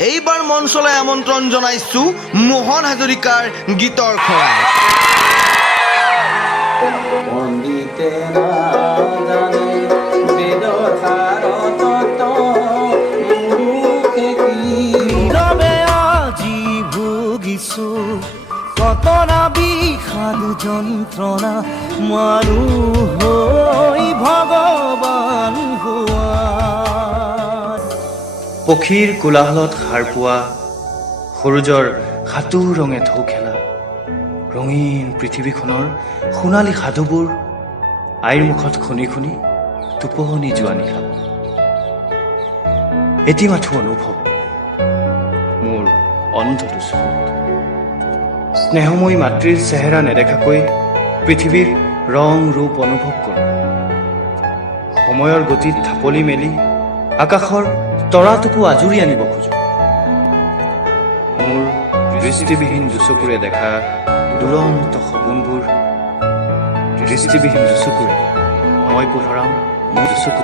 এইবাৰ মঞ্চলৈ আমন্ত্ৰণ জনাইছো মোহন হাজৰিকাৰ গীতৰ খৰাই। পণ্ডিতে নাজানে বেদতাৰ তত্ত্ব, মুখে কি নীৰৱে আজি ভুগিছো কতনা বিষাদ যন্ত্ৰণা, মানুহ হৈ ভগৱান হোৱা। পক্ষীৰ কোলাহলত সাৰ পোৱা, সূৰুজৰ সাতু ৰঙে ঢৌ খেলা, ৰঙীন পৃথিৱীখনৰ সোণালী সাধুবোৰ আইৰ মুখত শুনি শুনি টোপনি যোৱা নিশা। এটি মাথো অনুভৱ মোৰ অন্ধটো চকুত। স্নেহময়ী মাতৃৰ চেহেৰা নেদেখাকৈ পৃথিৱীৰ ৰং ৰূপ অনুভৱ কৰোঁ। সময়ৰ গতিত ঢাপলি মেলি আকাশৰ তৰাটোকো আজৰি আনিব খোজো। মোৰ দৃষ্টিবিহীন দুচকুৰে দেখা দুৰন্ত সপোনবোৰ দৃষ্টিবিহীন দুচকুৰে মই পোহৰাম মোৰ দুচকু।